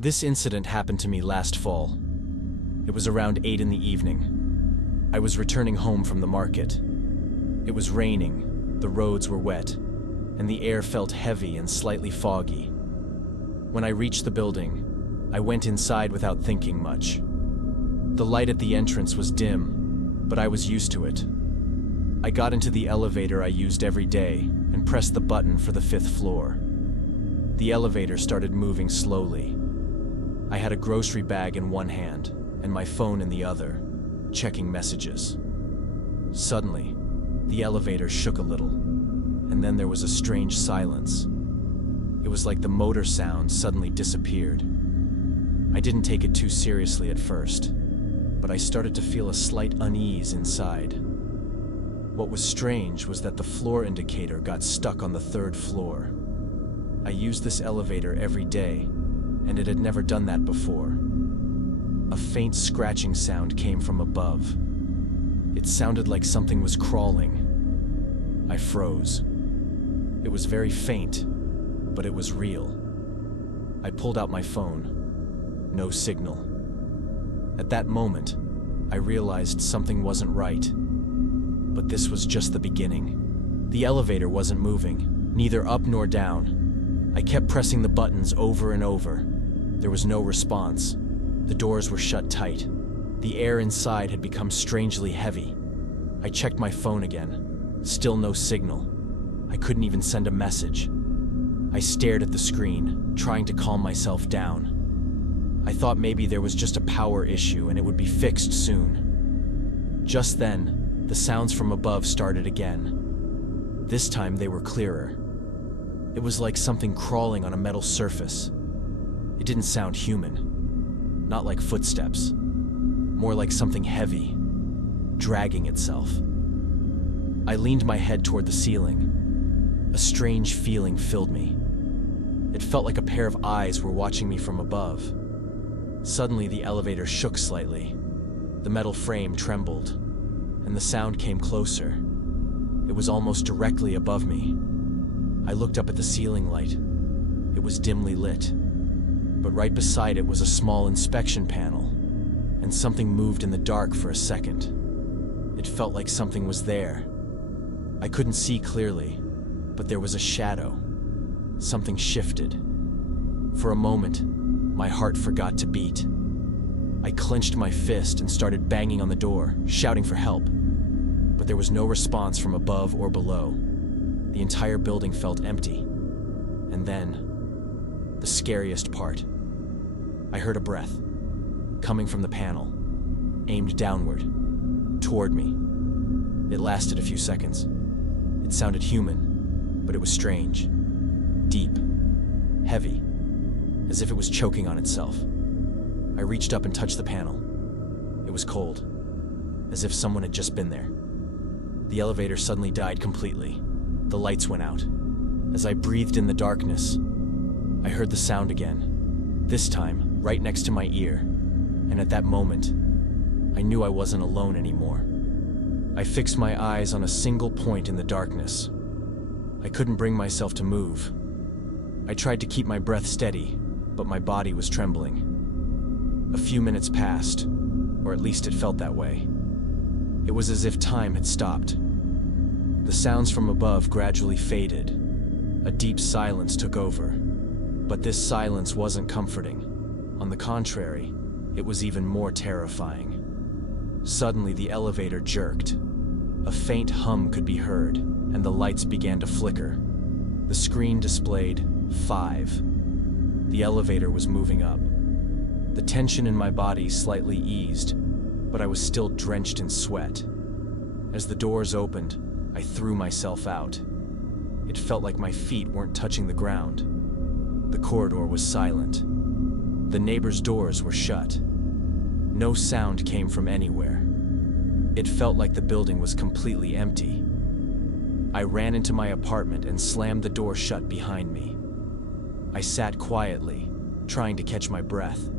This incident happened to me last fall. It was around 8 in the evening. I was returning home from the market. It was raining, the roads were wet, and the air felt heavy and slightly foggy. When I reached the building, I went inside without thinking much. The light at the entrance was dim, but I was used to it. I got into the elevator I used every day and pressed the button for the 5th floor. The elevator started moving slowly. I had a grocery bag in one hand and my phone in the other, checking messages. Suddenly, the elevator shook a little, and then there was a strange silence. It was like the motor sound suddenly disappeared. I didn't take it too seriously at first, but I started to feel a slight unease inside. What was strange was that the floor indicator got stuck on the 3rd floor. I used this elevator every day, and it had never done that before. A faint scratching sound came from above. It sounded like something was crawling. I froze. It was very faint, but it was real. I pulled out my phone. No signal. At that moment, I realized something wasn't right. But this was just the beginning. The elevator wasn't moving, neither up nor down. I kept pressing the buttons over and over. There was no response. The doors were shut tight. The air inside had become strangely heavy. I checked my phone again. Still no signal. I couldn't even send a message. I stared at the screen, trying to calm myself down. I thought maybe there was just a power issue and it would be fixed soon. Just then, the sounds from above started again. This time they were clearer. It was like something crawling on a metal surface. It didn't sound human. Not like footsteps. More like something heavy, dragging itself. I leaned my head toward the ceiling. A strange feeling filled me. It felt like a pair of eyes were watching me from above. Suddenly, the elevator shook slightly. The metal frame trembled, and the sound came closer. It was almost directly above me. I looked up at the ceiling light. It was dimly lit, but right beside it was a small inspection panel, and something moved in the dark for a second. It felt like something was there. I couldn't see clearly, but there was a shadow. Something shifted. For a moment, my heart forgot to beat. I clenched my fist and started banging on the door, shouting for help. But there was no response from above or below. The entire building felt empty. And then, the scariest part. I heard a breath, coming from the panel, aimed downward, toward me. It lasted a few seconds. It sounded human, but it was strange. Deep, heavy, as if it was choking on itself. I reached up and touched the panel. It was cold, as if someone had just been there. The elevator suddenly died completely. The lights went out. As I breathed in the darkness, I heard the sound again, this time right next to my ear, and at that moment, I knew I wasn't alone anymore. I fixed my eyes on a single point in the darkness. I couldn't bring myself to move. I tried to keep my breath steady, but my body was trembling. A few minutes passed, or at least it felt that way. It was as if time had stopped. The sounds from above gradually faded. A deep silence took over. But this silence wasn't comforting. On the contrary, it was even more terrifying. Suddenly, the elevator jerked. A faint hum could be heard, and the lights began to flicker. The screen displayed 5. The elevator was moving up. The tension in my body slightly eased, but I was still drenched in sweat. As the doors opened, I threw myself out. It felt like my feet weren't touching the ground. The corridor was silent. The neighbors' doors were shut. No sound came from anywhere. It felt like the building was completely empty. I ran into my apartment and slammed the door shut behind me. I sat quietly, trying to catch my breath.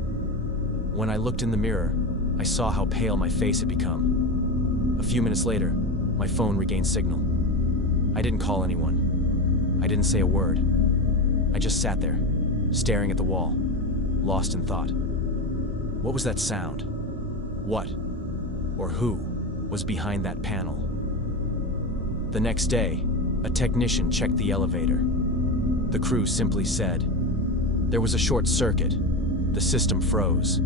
When I looked in the mirror, I saw how pale my face had become. A few minutes later, my phone regained signal. I didn't call anyone. I didn't say a word. I just sat there, staring at the wall. lost in thought. What was that sound? What, or who, was behind that panel? The next day, a technician checked the elevator. The crew simply said, "There was a short circuit. The system froze."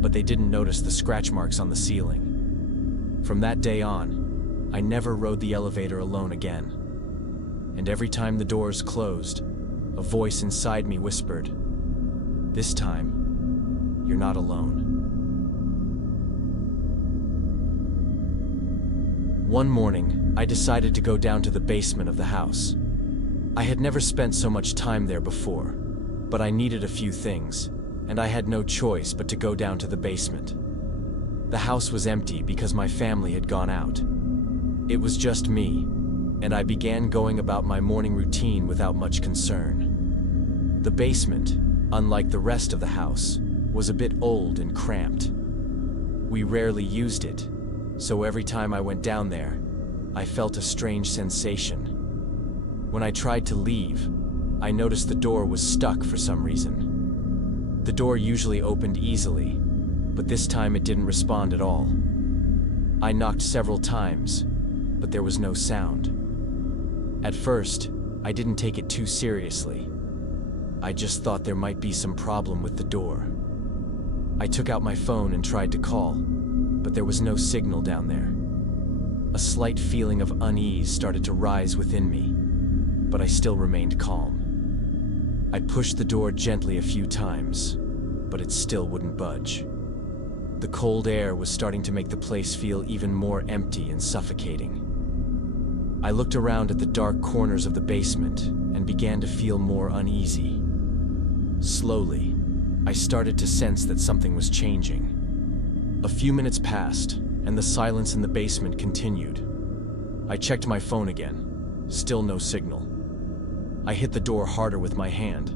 But they didn't notice the scratch marks on the ceiling. From that day on, I never rode the elevator alone again. And every time the doors closed, a voice inside me whispered, "This time, you're not alone." One morning, I decided to go down to the basement of the house. I had never spent so much time there before, but I needed a few things, and I had no choice but to go down to the basement. The house was empty because my family had gone out. It was just me, and I began going about my morning routine without much concern. The basement, unlike the rest of the house, was a bit old and cramped. We rarely used it, so every time I went down there, I felt a strange sensation. When I tried to leave, I noticed the door was stuck for some reason. The door usually opened easily, but this time it didn't respond at all. I knocked several times, but there was no sound. At first, I didn't take it too seriously. I just thought there might be some problem with the door. I took out my phone and tried to call, but there was no signal down there. A slight feeling of unease started to rise within me, but I still remained calm. I pushed the door gently a few times, but it still wouldn't budge. The cold air was starting to make the place feel even more empty and suffocating. I looked around at the dark corners of the basement and began to feel more uneasy. Slowly, I started to sense that something was changing. A few minutes passed, and the silence in the basement continued. I checked my phone again. Still no signal. I hit the door harder with my hand,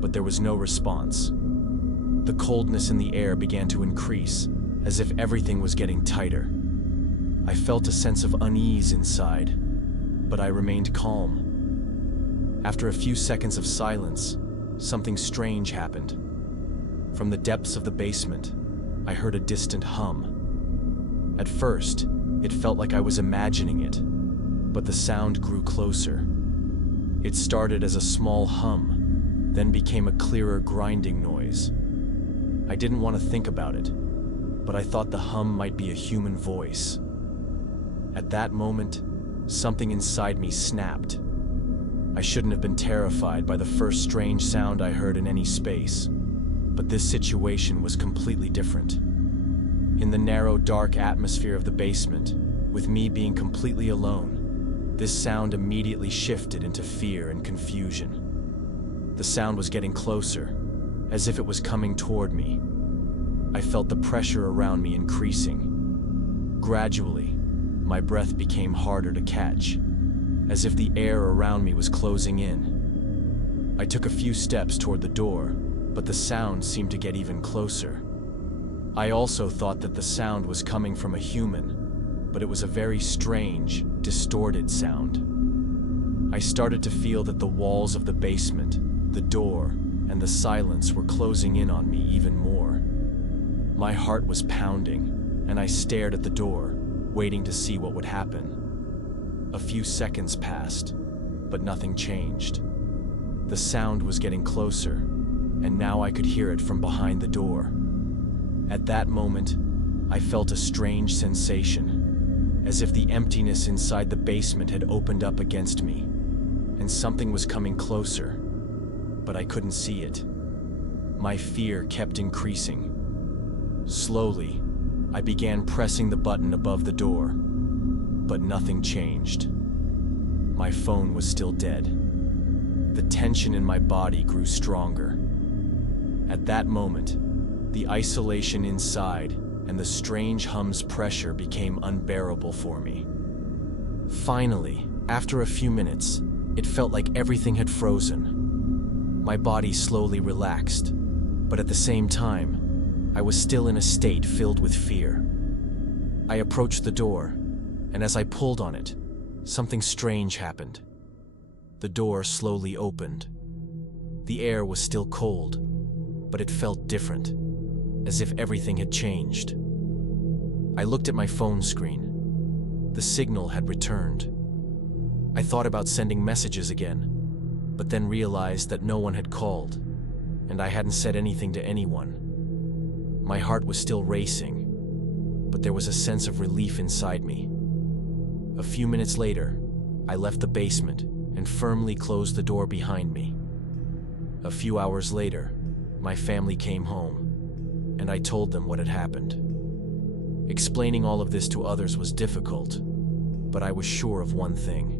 but there was no response. The coldness in the air began to increase, as if everything was getting tighter. I felt a sense of unease inside, but I remained calm. After a few seconds of silence, something strange happened. From the depths of the basement, I heard a distant hum. At first, it felt like I was imagining it, but the sound grew closer. It started as a small hum, then became a clearer grinding noise. I didn't want to think about it, but I thought the hum might be a human voice. At that moment, something inside me snapped. I shouldn't have been terrified by the first strange sound I heard in any space, but this situation was completely different. In the narrow, dark atmosphere of the basement, with me being completely alone, this sound immediately shifted into fear and confusion. The sound was getting closer, as if it was coming toward me. I felt the pressure around me increasing. Gradually, my breath became harder to catch, as if the air around me was closing in. I took a few steps toward the door, but the sound seemed to get even closer. I also thought that the sound was coming from a human, but it was a very strange, distorted sound. I started to feel that the walls of the basement, the door, and the silence were closing in on me even more. My heart was pounding, and I stared at the door, waiting to see what would happen. A few seconds passed, but nothing changed. The sound was getting closer, and now I could hear it from behind the door. At that moment, I felt a strange sensation, as if the emptiness inside the basement had opened up against me, and something was coming closer, but I couldn't see it. My fear kept increasing. Slowly, I began pressing the button above the door, but nothing changed. My phone was still dead. The tension in my body grew stronger. At that moment, the isolation inside and the strange hum's pressure became unbearable for me. Finally, after a few minutes, it felt like everything had frozen. My body slowly relaxed, but at the same time, I was still in a state filled with fear. I approached the door, and as I pulled on it, something strange happened. The door slowly opened. The air was still cold, but it felt different, as if everything had changed. I looked at my phone screen. The signal had returned. I thought about sending messages again, but then realized that no one had called, and I hadn't said anything to anyone. My heart was still racing, but there was a sense of relief inside me. A few minutes later, I left the basement and firmly closed the door behind me. A few hours later, my family came home, and I told them what had happened. Explaining all of this to others was difficult, but I was sure of one thing.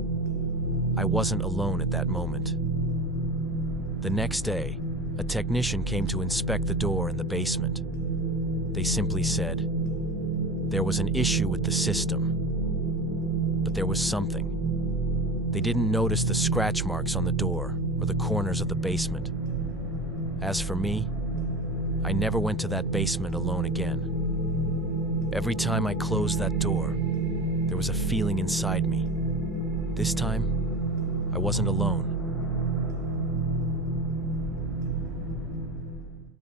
I wasn't alone at that moment. The next day, a technician came to inspect the door in the basement. They simply said, there was an issue with the system. But there was something. They didn't notice the scratch marks on the door or the corners of the basement. As for me, I never went to that basement alone again. Every time I closed that door, there was a feeling inside me. This time, I wasn't alone.